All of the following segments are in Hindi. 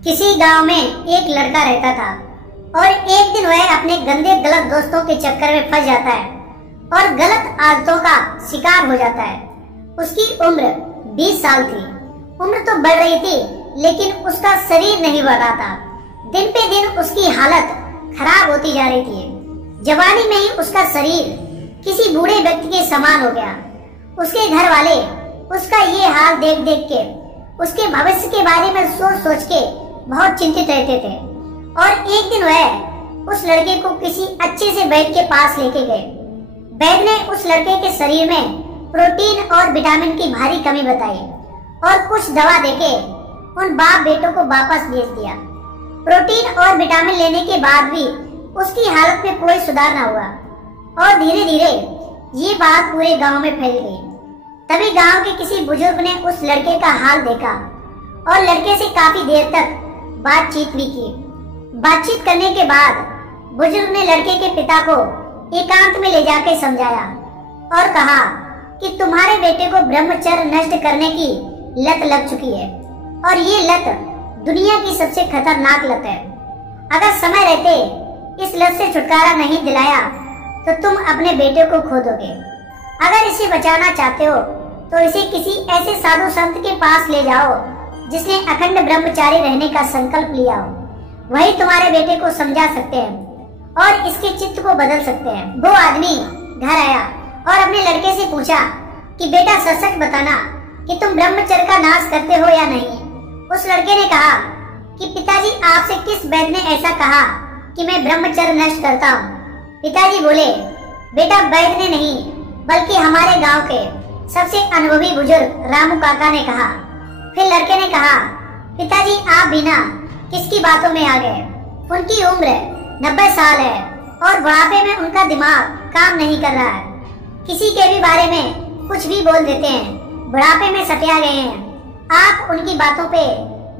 किसी गांव में एक लड़का रहता था और एक दिन वह अपने गंदे गलत दोस्तों के चक्कर में फंस जाता है और गलत आदतों का शिकार हो जाता है। उसकी उम्र 20 साल थी। उम्र तो बढ़ रही थी लेकिन उसका शरीर नहीं बढ़ रहा था। दिन पे दिन उसकी हालत खराब होती जा रही थी। जवानी में ही उसका शरीर किसी बूढ़े व्यक्ति के समान हो गया। उसके घर वाले उसका ये हाल देख देख के उसके भविष्य के बारे में सोच सोच के बहुत चिंतित रहते थे। और एक दिन वह उस लड़के को किसी अच्छे से वैद्य के पास लेके गए। वैद्य ने उस लड़के के शरीर में प्रोटीन और विटामिन की भारी कमी बताई और कुछ दवा देके उन बाप बेटों को वापस भेज दिया। प्रोटीन और विटामिन लेने के बाद भी उसकी हालत में कोई सुधार न हुआ और धीरे धीरे ये बात पूरे गांव में फैल गई। तभी गांव के किसी बुजुर्ग ने उस लड़के का हाल देखा और लड़के से काफी देर तक बातचीत भी की। बातचीत करने के बाद बुजुर्ग ने लड़के के पिता को एकांत में ले जाकर समझाया और कहा कि तुम्हारे बेटे को ब्रह्मचर्य नष्ट करने की लत लग चुकी है और ये लत दुनिया की सबसे खतरनाक लत है। अगर समय रहते इस लत से छुटकारा नहीं दिलाया तो तुम अपने बेटे को खो दोगे। अगर इसे बचाना चाहते हो तो इसे किसी ऐसे साधु संत के पास ले जाओ जिसने अखंड ब्रह्मचारी रहने का संकल्प लिया हो। वही तुम्हारे बेटे को समझा सकते हैं और इसके चित्त को बदल सकते हैं। वो आदमी घर आया और अपने लड़के से पूछा कि बेटा सच सच बताना कि तुम ब्रह्मचर्य का नाश करते हो या नहीं। उस लड़के ने कहा कि पिताजी आपसे किस वैद्य ने ऐसा कहा कि मैं ब्रह्मचर्य नष्ट करता हूँ। पिताजी बोले बेटा वैद्य ने नहीं बल्कि हमारे गांव के सबसे अनुभवी बुजुर्ग रामू काका ने कहा। फिर लड़के ने कहा पिताजी आप भी ना किसकी बातों में आ गए। उनकी उम्र 90 साल है और बुढ़ापे में उनका दिमाग काम नहीं कर रहा है। किसी के भी बारे में कुछ भी बोल देते हैं। बुढ़ापे में सटिया गए हैं। आप उनकी बातों पे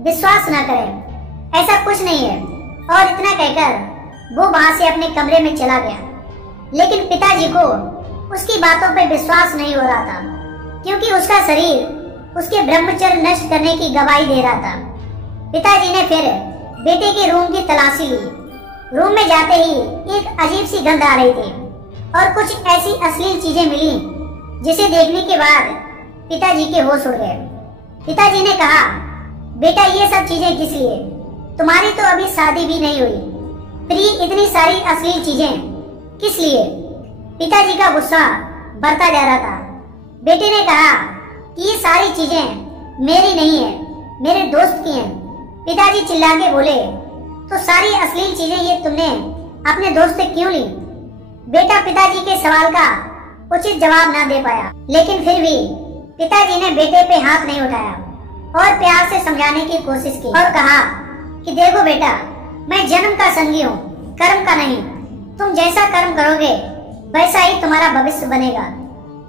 विश्वास न करें, ऐसा कुछ नहीं है। और इतना कहकर वो वहां से अपने कमरे में चला गया। लेकिन पिताजी को उसकी बातों पे विश्वास नहीं हो रहा था क्योंकि उसका शरीर उसके ब्रह्मचर्य नष्ट करने की गवाही दे रहा था। पिताजी ने फिर बेटे के रूम की तलाशी ली। रूम में जाते ही एक अजीब सी गंध आ रही थी और कुछ ऐसी अश्लील चीजें मिली जिसे देखने के बाद पिताजी के होश उड़ गए। पिताजी ने कहा बेटा ये सब चीजें किस लिए? तुम्हारी तो अभी शादी भी नहीं हुई, फिर ये इतनी सारी अश्लील चीजें किस लिए? पिताजी का गुस्सा बढ़ता जा रहा था। बेटे ने कहा कि ये सारी चीजें मेरी नहीं है, मेरे दोस्त की हैं। पिताजी चिल्ला के बोले तो सारी अश्लील चीजें ये तुमने अपने दोस्त से क्यों ली? बेटा पिताजी के सवाल का उचित जवाब ना दे पाया, लेकिन फिर भी पिताजी ने बेटे पे हाथ नहीं उठाया और प्यार से समझाने की कोशिश की और कहा कि देखो बेटा मैं जन्म का संगी हूँ, कर्म का नहीं। तुम जैसा कर्म करोगे वैसा ही तुम्हारा भविष्य बनेगा।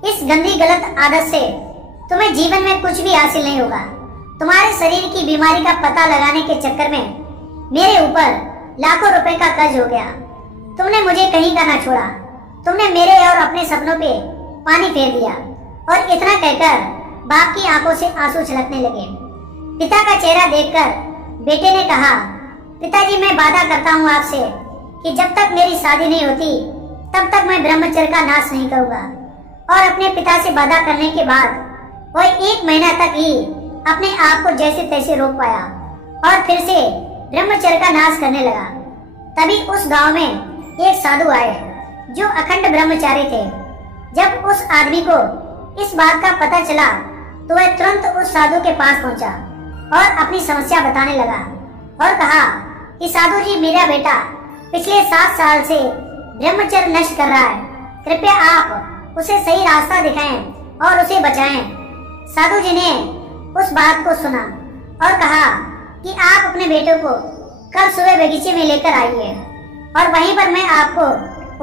इस गंदी गलत आदत से तुम्हें जीवन में कुछ भी हासिल नहीं होगा। तुम्हारे शरीर की बीमारी का पता लगाने के चक्कर में मेरे ऊपर लाखों रुपए का कर्ज हो गया। तुमने मुझे कहीं का ना छोड़ा। तुमने मेरे और अपने सपनों पे पानी फेर दिया। और इतना कहकर बाप की आंखों से आंसू छलकने लगे। पिता का चेहरा देखकर बेटे ने कहा पिताजी मैं वादा करता हूँ आपसे कि जब तक मेरी शादी नहीं होती तब तक मैं ब्रह्मचर्य का नाश नहीं करूँगा। और अपने पिता से वादा करने के बाद वह 1 महीना तक ही अपने आप को जैसे तैसे रोक पाया और फिर से ब्रह्मचर्य का नाश करने लगा। तभी उस गांव में एक साधु आए जो अखंड ब्रह्मचारी थे। जब उस आदमी को इस बात का पता चला तो वह तुरंत उस साधु के पास पहुंचा और अपनी समस्या बताने लगा और कहा कि साधु जी मेरा बेटा पिछले 7 साल से ब्रह्मचर्य नष्ट कर रहा है। कृपया आप उसे सही रास्ता दिखाएं और उसे बचाएं। साधु जी ने उस बात को सुना और कहा कि आप अपने बेटे को कल सुबह बगीचे में लेकर आइए और वहीं पर मैं आपको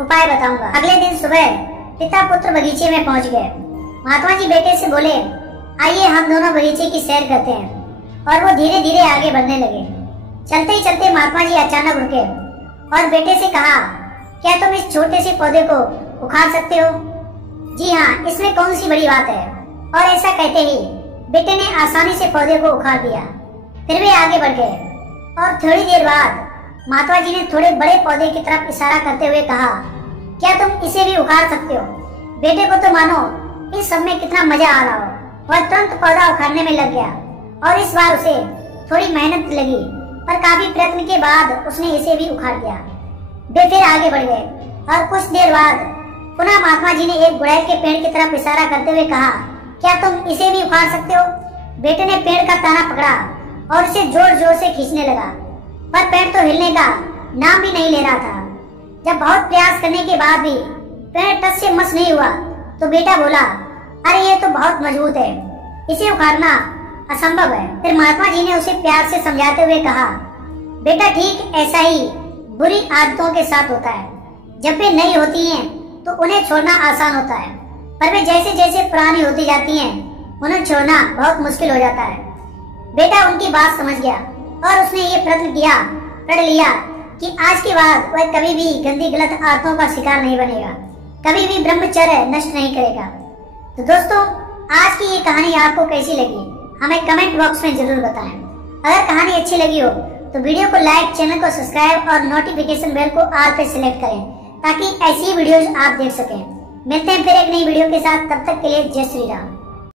उपाय बताऊंगा। अगले दिन सुबह पिता पुत्र बगीचे में पहुंच गए। महात्मा जी बेटे से बोले आइए हम दोनों बगीचे की सैर करते हैं। और वो धीरे धीरे आगे बढ़ने लगे। चलते ही चलते महात्मा जी अचानक रुके और बेटे से कहा क्या तुम इस छोटे से पौधे को उखाड़ सकते हो? जी हाँ, इसमें कौन सी बड़ी बात है। और ऐसा कहते ही बेटे ने आसानी से पौधे को उखाड़ दिया। फिर वे आगे बढ़ गए। और थोड़ी देर बाद महात्मा जी ने थोड़े बड़े पौधे की तरफ इशारा करते हुए कहा, क्या तुम इसे भी उखाड़ सकते हो? बेटे को तो मानो इस सब में कितना मजा आ रहा हो। वह तुरंत पौधा उखाड़ने में लग गया और इस बार उसे थोड़ी मेहनत लगी, पर काफी प्रयत्न के बाद उसने इसे भी उखाड़ दिया। वे फिर आगे बढ़ गए और कुछ देर बाद पुनः महात्मा जी ने एक गुड़हल के पेड़ की तरफ इशारा करते हुए कहा, क्या तुम इसे भी उखाड़ सकते हो? बेटे ने पेड़ का तना पकड़ा और उसे जोर जोर से खींचने लगा, पर पेड़ तो हिलने का नाम भी नहीं ले रहा था। जब बहुत प्रयास करने के बाद भी पेड़ टस से मस नहीं हुआ तो बेटा बोला, अरे ये तो बहुत मजबूत है, इसे उखाड़ना असंभव है। फिर महात्मा जी ने उसे प्यार से समझाते हुए कहा, बेटा ठीक ऐसा ही बुरी आदतों के साथ होता है। जब वे नई होती हैं तो उन्हें छोड़ना आसान होता है, पर वे जैसे जैसे पुरानी होती जाती हैं उन्हें छोड़ना बहुत मुश्किल हो जाता है। बेटा उनकी बात समझ गया और उसने ये प्रण लिया कि आज के बाद वह कभी भी गंदी गलत आदतों का शिकार नहीं बनेगा, कभी भी ब्रह्मचर्य नष्ट नहीं करेगा। तो दोस्तों, आज की ये कहानी आपको कैसी लगी हमें कमेंट बॉक्स में जरूर बताएं। अगर कहानी अच्छी लगी हो तो वीडियो को लाइक, चैनल को सब्सक्राइब और नोटिफिकेशन बेल को ऑल पे सिलेक्ट करें ताकि ऐसी वीडियोज आप देख सकें। मिलते हैं फिर एक नई वीडियो के साथ, तब तक के लिए जय श्री राम।